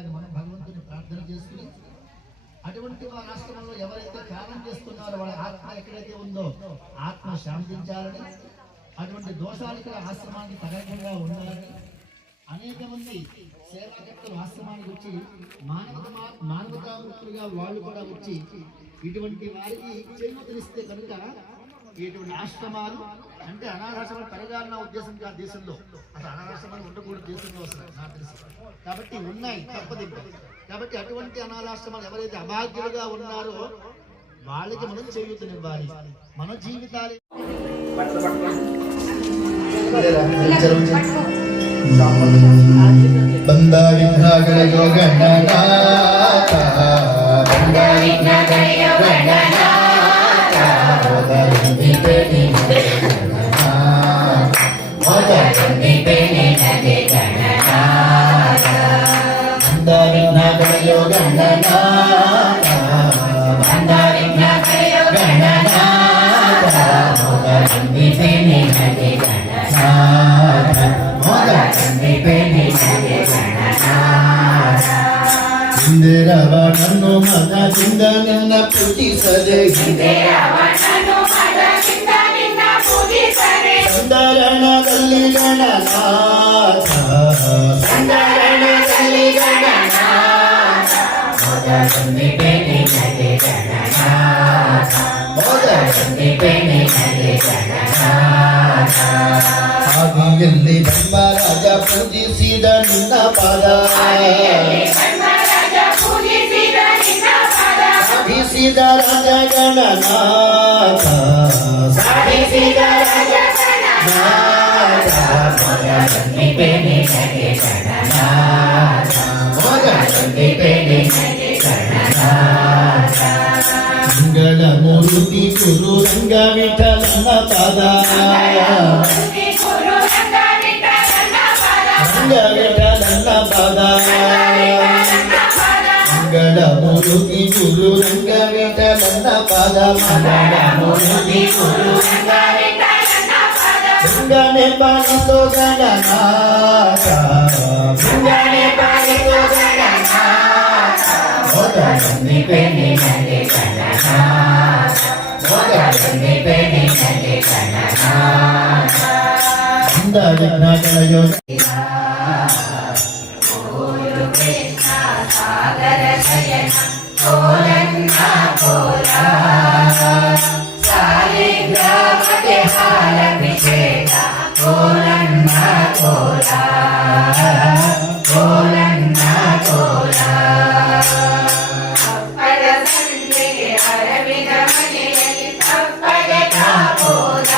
అని మనం భగవంతుని ప్రార్థన చేసుకుని అటువంటి వారి ఆశ్రమంలో ఎవరైతే త్యాగం చేస్తున్నారో వాళ్ళ ఆత్మ ఎక్కడైతే ఉందో ఆత్మ శాంతించాలని, అటువంటి దోషాలు ఇక్కడ ఆశ్రమానికి తగలకుండా ఉండాలని అనేక మంది సేవాకర్తలు ఆశ్రమానికి వచ్చి మానవతామూర్తులుగా వాళ్ళు కూడా వచ్చి ఇటువంటి వారికి చేయూతనిస్తే కనుక ఇటువంటి ఆశ్రమాలు అంటే అనాథాశ్రమాలు పెరగాలన్న ఉద్దేశంగా దేశంలో అసలు అనాథాశ్రమాలు ఉండకూడదు దేశంలో వస్తుంది నాకు తెలుసు. కాబట్టి ఉన్నాయి తప్పదు. కాబట్టి అటువంటి అనాథాశ్రమాలు ఎవరైతే అభాగ్యులుగా ఉన్నారో వాళ్ళకి మనం చేయూతనివ్వాలి. మన జీవితాలు ఇందిరావణను మద చింద నిన్న పూజిసరే సందరణದಲ್ಲಿ ಗಣನಾಥ ಸಂದರಣದಲ್ಲಿ ಗಣನಾಥ ಮೊದಲೊಂದಿ ಬೆನೆ ನಗೆ ಗಣನಾಥ ಮೊದಲೊಂದಿ ಬೆನೆ ನಗೆ ಗಣನಾಥ ಆದಿಯಲ್ಲಿ ಧರ್ಮರಾಜ ಪೂಜಿಸಿದ ನಿನ್ನ ಪದ ಸಾಧಿಸಿದ ರಾಜ ಗಣನಾಥ ಸಾಧಿಸಿದ ರಾಜ ಗಣನಾಥ ಮೊದಲೊಂದಿ ಬೆನೆ ನಗೆ ಗಣನಾಥ ಮೊದಲೊಂದಿ ಬೆನೆ ನಗೆ ಗಣನಾಥ ಮಂಗಳ ಮೂರ್ತಿ ಗುರು ರಂಗ ವಿಠಲನ ಪದ ರಂಗ ವಿಠಲನ ಪದ ಮಂಗಳ ಮೂರ್ತಿ ಗುರು ರಂಗ ವಿಠಲನ ಪದ ಮಂಗಳ ಮೂರ್ತಿ ಗುರು ರಂಗ ವಿಠಲನ ಪದ ಗಂಗನೆ ಪಾಲಿಸೋ ಗಣನಾಥ ಗಂಗನೆ ಪಾಲಿಸೋ ಗಣನಾಥ ಮೊದಲೊಂದಿ ಬೆನೆ ನಗೆ ಗಣನಾಥ ಮೊದಲೊಂದಿ ಬೆನೆ ನಗೆ ಗಣನಾಥ ಇಂದ್ರಜನಗಳ ಯೋಗ ಸಾಗರ ಶಯನ ಕೋಲನ್ನ ಕೋಲ ಸಾಲಿಗ್ರಾಮಕ್ಕೆ ಹಾಲಭಿಷೇಕ ಕೋಲನ್ನ ಕೋಲ ಕೋಲನ್ನ ಕೋಲ ಅಪ್ಪದ ಸಂದಿಗೆ ಅರವಿನ ಮನೆಯಲ್ಲಿ ತಪ್ಪದ ಕಾಪೋದ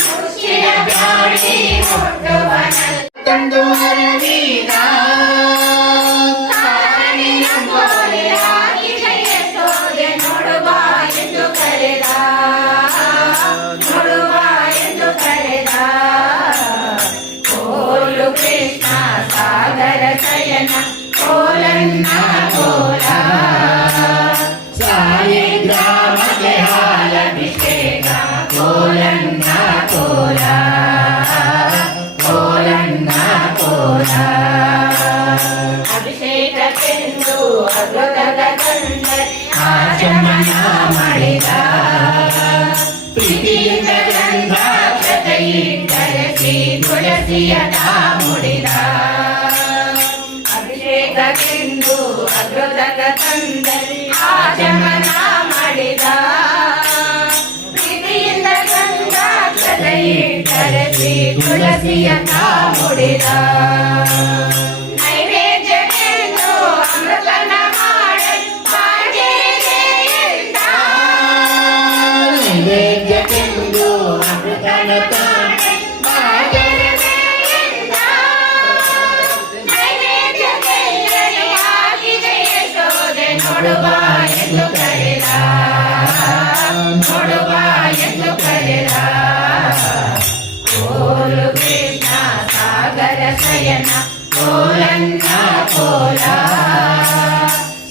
ಮುಚ್ಚಿನ ಬ್ಯಾಡಿ ಹುಟ್ಟುವನ ತಂದು ಅರವಿನ ಕೋಲನ್ನ ಕೋಲ ಸಾಲಿಗ್ರಾಮಕ್ಕೆ ಹಾಲಭಿಷೇಕ ಕೋಲನ್ನ ಕೋಲ ಕೋಲನ್ನ ಕೋಲ ಅಭಿಷೇಕಕ್ಕೆಂದು ಅಮೃತದ ಗಂಧರಿ ಆಚಮನ ಮಾಡಿದ ಪ್ರೀತಿಯಿಂದ ಗಂಧಾಕ್ಷತೆಯಿಟ್ಟರಸಿ ತುಳಸಿಯ ಮುಡಿದ ಅಭಿಷೇಕಕ್ಕೆಂದು ಅಮೃತದ ತಂದರಿ ಆಚಮನ ಮಾಡಿದ ಪ್ರೀತಿಯಿಂದ ಗಂಧಾಕ್ಷತೆಯಿಟ್ಟರಸಿ ತುಳಸಿಯ ಮುಡಿದ ನೈವೇದ್ಯಕ್ಕೆಂದು ಅಮೃತನ ಮಾಡಲು ಬಾಜೆಯಿಂದ ನೈವೇದ್ಯಕ್ಕೆಂದು ಅಮೃತನ ನೋಡುವ ಎಂದು ಕರೆದ ನೋಡುವ ಎಂದು ಕರೆದ ಕೋಲು ಕೃಷ್ಣ ಸಾಗರ ಶಯನ ಕೋಲನ್ನ ಕೋಲ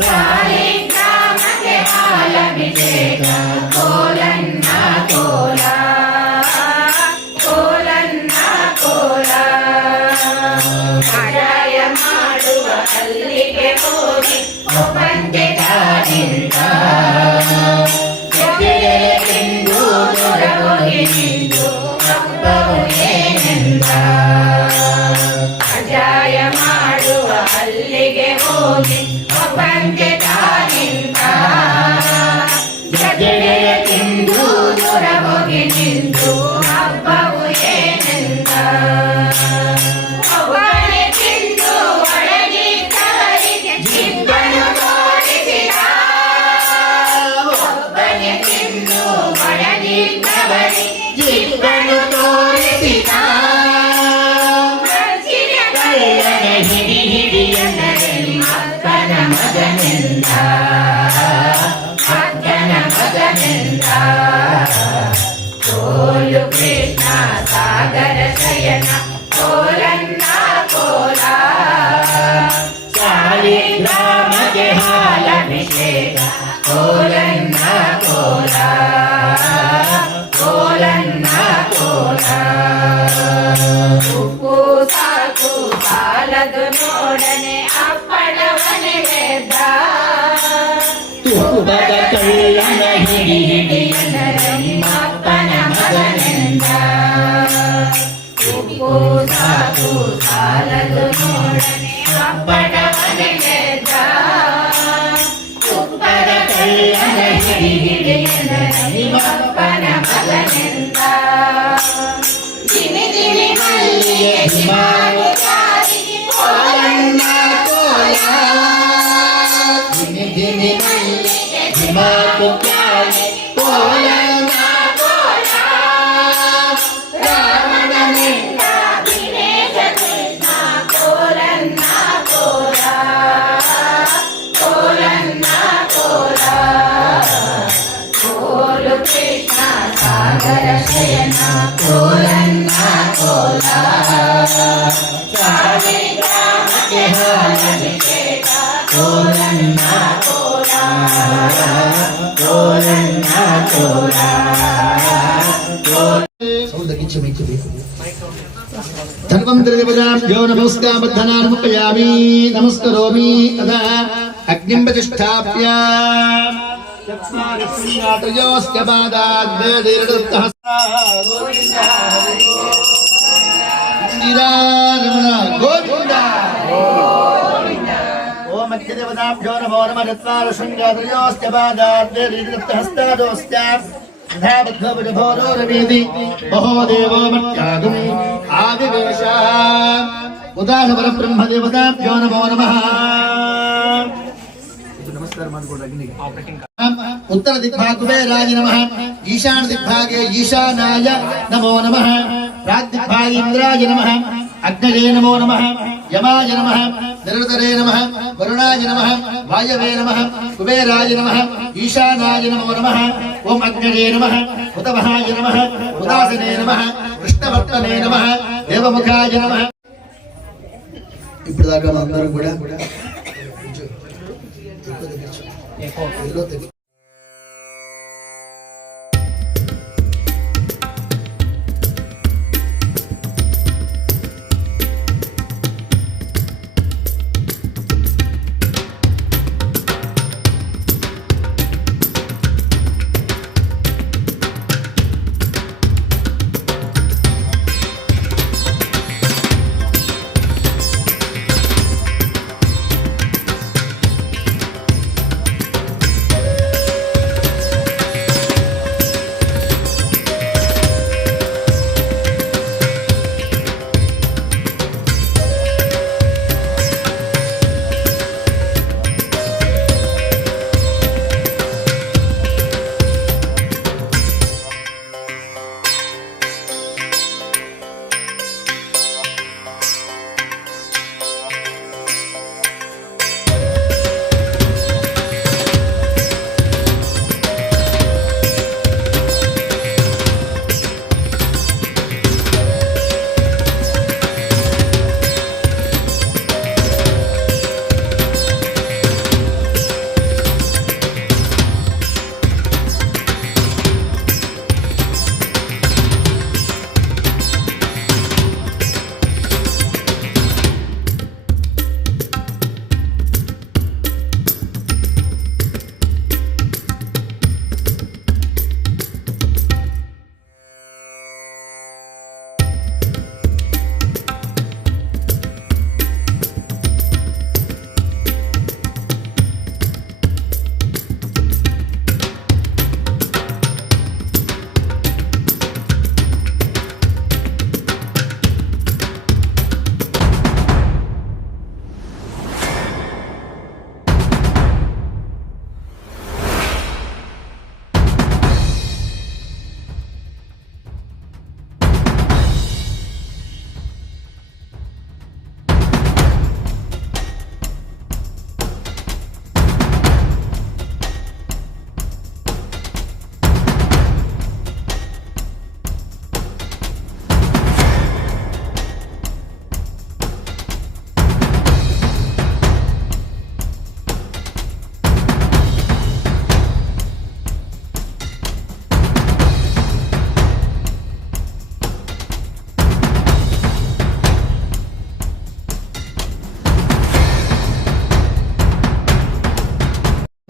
ಸಾಲಿಗ್ರಾಮಕ್ಕೆ ಹಾಲಭಿಷೇಕ ಕೋಲನ್ನ ಕೋಲ ಕೋಲನ್ನ ಕೋಲ ಕಷಾಯ ಮಾಡುವ ಹೋಗಿ ಒಬ್ಬಂತೆ ತಾನಿಂದ ಜಗತ್ತಿಗೆಂದು ದೂರ ಹೋಗಿ ನಿಂತು ಹಬ್ಬವು ಏನೆಂದ ಅಜಾಯ ಮಾಡುವ ಅಲ್ಲಿಗೆ ಹೋಗಿ ಒಬ್ಬಂತೆ ತಾನಿಂದ ಜಗತ್ತಿಗೆಂದು ದೂರ ಹೋಗಿ ನಿಂತು ಹಬ್ಬವು ಏನೆಂದ ಒಬ್ಬನೇ ತಿಂದು ಒಳಗಿದ್ದವರಿಗೆ ಜಿಬ್ಬನು ತೋರಿಸಿದ ಒಬ್ಬನೇ ತಿಂದು ಒಳಗಿದ್ದವರಿಗೆ ಜಿಬ್ಬನು ತೋರಿಸಿದ ಕಳ್ಳನ ಹಿಡಿ ಹಿಡಿಯಂದರೆ ಅಕ್ಕನ ಮಗನೆಂದ ಅಕ್ಕನ ಮಗನೆಂದ ಕೋಲು ಕೃಷ್ಣ ಸಾಗರ ಶಯನ ಕೋಲನ್ನ ಕೋಲ ಸಾಲಿಗ್ರಾಮಕ್ಕೆ ಹಾಲಭಿಷೇಕ ಕೋಲನ್ನ ಕೋಲ ಕೋಲನ್ನ ಕೋಲ ಉಪ್ಪು ಸಾಕು ಸಾಲದು ನೋಡನೆ ಅಪ್ಪಣವನೆ ವೇದ ತುಪ್ಪದ ಕಳ್ಳನ ಹಿಡಿ ಹಿಡಿಯಂದರೆ ನಿಮ್ಮಪ್ಪನ ಮಗನೆಂದ ಉಪ್ಪು ಸಾಕು ಸಾಲದು ನೋಡನೆ ಅಪ್ಪಣವನೆ ವೇದ ತುಪ್ಪದ ಕಳ್ಳನ ಹಿಡಿ ಹಿಡಿಯಂದರೆ ನಿಮ್ಮಪ್ಪನ ಮಗನೆಂದ ಜಿಮಿ ಜಿಮಿ ಮಲ್ಲಿಗೆ ಜಿಮಾರು ಜಾರಿಗೆ ಕೋಲನ್ನ ಕೋಲ ಜಿಮಿ ಜಿಮಿ ಮಲ್ಲಿಗೆ ಜಿಮಾರು ಜಾರಿಗೆ ಕೋಲನ್ನ ಕೋಲ ರಾವಣನಿಂದ ವಿವೇಕ ಕೃಷ್ಣ ಕೋಲನ್ನ ಕೋಲ ಕೋಲನ್ನ ಕೋಲ ಕೋಲು ಕೃಷ್ಣ ಸಾಗರ ಶಯನ ಕೋಲನ್ನ ಕೋಲ ಸಾಲಿಗ್ರಾಮಕ್ಕೆ ಹಾಲಭಿಷೇಕ ಕೋಲನ್ನ ಕೋಲ ಕೋಲನ್ನ ಕೋಲ ಧನ್ವಂತರಿದೇವತಾಭ್ಯೋ ನಮಸ್ಕಾರಬದ್ಧನಾರ್ಪಯಾಮಿ ನಮಸ್ಕರೋಮಿ ತದಾ ಅಗ್ನಿಂ ಪ್ರತಿಷ್ಠಾಪ್ಯ ಚತ್ವಾರಸ್ಯಾತ್ರಯೋಸ್ಯ ಪಾದಾದ್ವೇದೈರ್ದತ್ತಃ ಶ್ರೀರಾಮನ ಗೋವಿಂದ ಓಂ ಮಧ್ಯದೇವತಾಭ್ಯೋ ನಮೋ ನಮಃ ಚತ್ವಾರಶೃಂಗಾತ್ರಯೋಸ್ಯ ಪಾದಾದ್ವೇದೈರ್ದತ್ತಃ ಹಸ್ತಾದೋಸ್ಯ ಧಾಬದ್ಭವಜಭೋರೋರವೀತಿ ಮಹೋದೇವೋ ಮತ್ಯಾಗಂ ಆವಿವೇಶ ಉದಾನ ಪರಬ್ರಹ್ಮದೇವತಾಭ್ಯೋ ನಮೋ ನಮಃ ನಮಸ್ಕಾರ ಮಾಡಿಕೊಳ್ಳಿ उत्तर दिग्भागे कुबेराय नमः ईशान दिग्भागे ईशानाय नमो नमः प्राग दिग्भागे इंद्राय नमः अग्नये नमो नमः यमाय नमः निरुतरे नमः वरुणाय नमः वायवे नमः कुबेराय नमः ईशानाय नमो नमः ओम अग्नये नमः उतवहाय नमः उदासने नमः कृष्णवर्तने नमः देवमुखाय नमः इप्पटिदाका अंदरू कूडा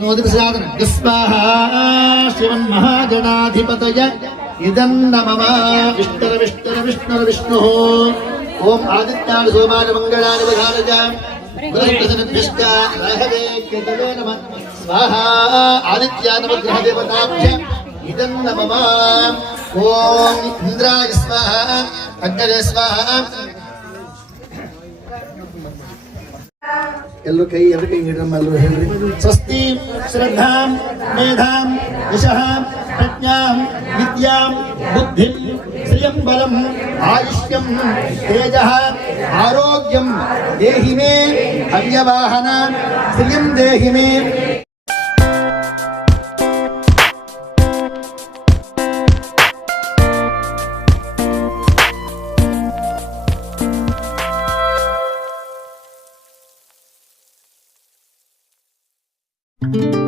स्वाहा शिवन्महागणाधिपतय इदं नमः विष्णुः ओम आदित्याय सोमाय मंगलाय वधारज गुरुप्रसन्नभ्यश्च राघवे केतवे नमः स्वाहा आदित्याय नवग्रह देवताभ्य इदं नमः ओम इंद्राय स्वाहा अग्नये स्वाहा ಎಲ್ಲರೂ ಕೈ ಹಿಡಿದಮ್ಮಲ್ಲೂ ಹೇಳ್ರಿ ಸ್ವಸ್ತಿ ಶ್ರದ್ಧಾಂ ಮೇಧಾಂ ಯಶಃ ಪ್ರಜ್ಞಾಂ ವಿದ್ಯಾಂ ಬುದ್ಧಿಂ ಶ್ರಿಯಂ ಬಲಂ ಆಯುಷ್ಯಂ ತೇಜಃ ಆರೋಗ್ಯಂ ದೇಹಿ ಮೇ ಅವ್ಯವಾಹನ ಶ್ರಿಯಂ ದೇಹಿ ಮೇ thank you